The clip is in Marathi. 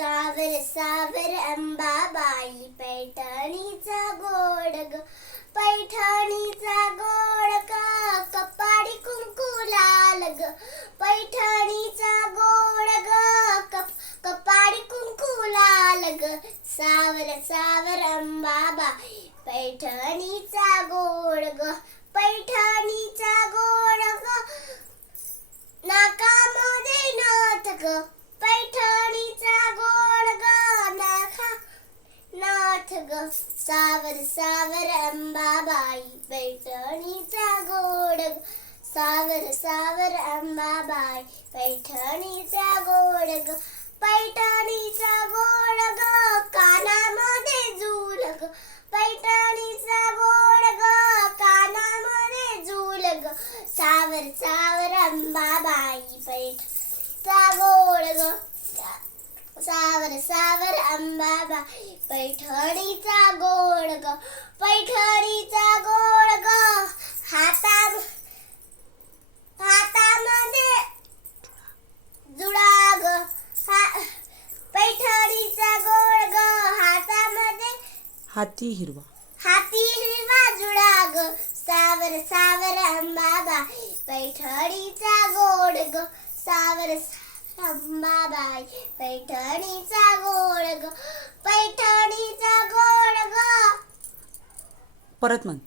सावर सावर अंबाबाई पैठणीचा गोड ग, पैठणीचा गोड ग, कपाळी कुंकू लाल ग, पैठणीचा गोड ग, कपाळी कुंकू लाल ग. सावर सावर अंबाबाई पैठणीचा गोड ग, पैठणीचा गोड ग, नाकामध्ये नाथ ग, पैठणीचा गोड ग, नाथ ग. सावर सावर अंबाबाई पैठणीचा गोड ग, सावर सावर अंबाबाई पैठणीचा गोड ग, पैठणीचा गोड ग, कानामध्ये झूल ग, पैठणीचा गोड ग, कानामध्ये झूल ग. सावर सावर अंबाबाई पैठणीचा गोड ग, सावर सावर अंबाबाई पैठणीचा गोड ग, पैठणीचा गोड ग, हातामध्ये जुडा ग, पैठणीचा गोड ग, हातामध्ये हाती हिरवा जुडा ग. सावर सावर अंबाबाई पैठणीचा गोड ग, सावर अंबाबाई पैठणीचा गोड ग, पैठणीचा गोड ग. परत म्हण.